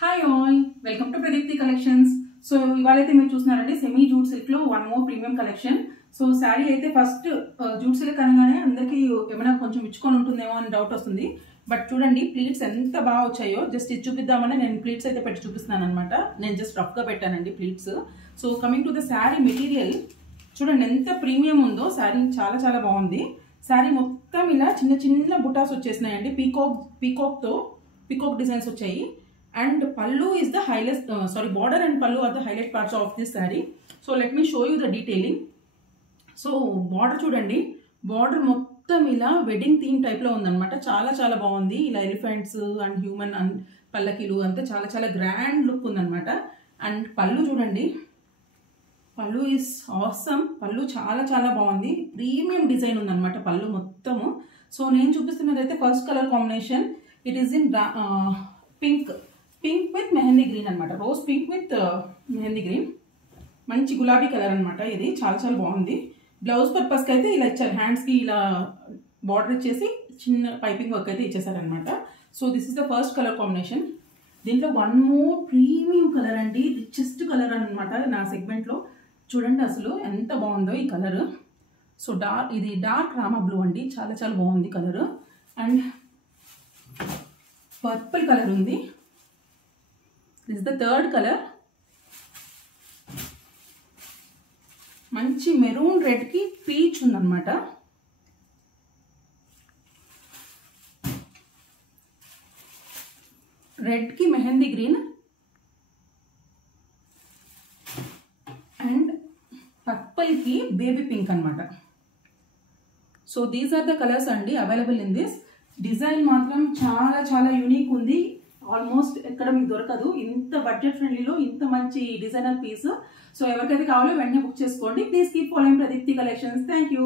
Hi all, welcome to Pradeepthi collections. So ఇవాళైతే మీరు చూస్తున్నారండి సెమీ జూట్ సిల్క్ లో one more premium collection. So sari అయితే ఫస్ట్ జూట్ సిల్క్ అనగానే అందరికి ఏమైనా కొంచెం ఇచ్చుకొని ఉంటుందేమో అని డౌట్ వస్తుంది. బట్ చూడండి ప్లీట్స్ ఎంత బాగా వచ్చాయో. జస్ట్ ఇది చూపిద్దామని నేను ప్లీట్స్ అయితే పెట్టి చూపిస్తున్నాను అనమాట. నేను జస్ట్ రఫ్ గా పెట్టానండి pleats. So coming to the sari material చూడండి ఎంత ప్రీమియం ఉందో. శారీ చాలా చాలా బాగుంది. శారీ మొత్తం ఇలా చిన్న చిన్న బుటాస్ వచ్చేసినాయండి. పీకాక్ డిజైన్స్ వచ్చాయి. And pallu is the highlight, border and pallu are the highlight parts of this saree. So let me show you the detailing. So border చూడండి, border మొత్తం ఇలా వెడ్డింగ్ థీమ్ టైప్ లో ఉందన్నమాట. చాలా చాలా బాగుంది. ఇలా ఎలిఫెంట్స్ అండ్ హ్యూమన్ అండ్ పల్లకిలు అంతే చాలా చాలా గ్రాండ్ లుక్ ఉందన్నమాట. అండ్ పల్లు చూడండి, పల్లు ఈస్ ఆసమ్. పల్లు చాలా చాలా బాగుంది. ప్రీమియం డిజైన్ ఉందన్నమాట పల్లు మొత్తము. సో నేను చూపిస్తున్నది అయితే first colour combination. It is in pink with mehndi green అనమాట. Rose pink with mehndi green, మంచి గులాబీ కలర్ అనమాట. ఇది చాలా చాలా బాగుంది. బ్లౌజ్ పర్పస్కి అయితే ఇలా ఇచ్చారు. హ్యాండ్స్కి ఇలా బార్డర్ ఇచ్చేసి చిన్న పైపింగ్ వర్క్ అయితే ఇచ్చేసారనమాట. So this is the first colour combination. దీంట్లో వన్ మోర్ ప్రీమియం కలర్ అండి, రిచెస్ట్ కలర్ అనమాట నా సెగ్మెంట్లో. చూడండి అసలు ఎంత బాగుందో ఈ కలర్. సో ఇది డార్క్ రామా బ్లూ అండి, చాలా చాలా బాగుంది కలర్. అండ్ పర్పుల్ కలర్ ఉంది. This the third colour. మంచి మెరూన్ రెడ్ కి పీచ్ ఉందన్నమాట. రెడ్ కి మెహందీ గ్రీన్ అండ్ పర్పుల్ కి బేబీ పింక్ అనమాట. So these are the colours అండి అవైలబుల్ ఇన్ దిస్. డిజైన్ మాత్రం చాలా చాలా యూనిక్ ఉంది. ఆల్మోస్ట్ ఎక్కడ మీకు దొరకదు ఇంత బడ్జెట్ ఫ్రెండ్లీలో ఇంత మంచి డిజైనర్ పీస్. సో ఎవరికైతే కావాలో వెంటనే బుక్ చేసుకోండి. Please keep following Pradeepti collections. Thank you.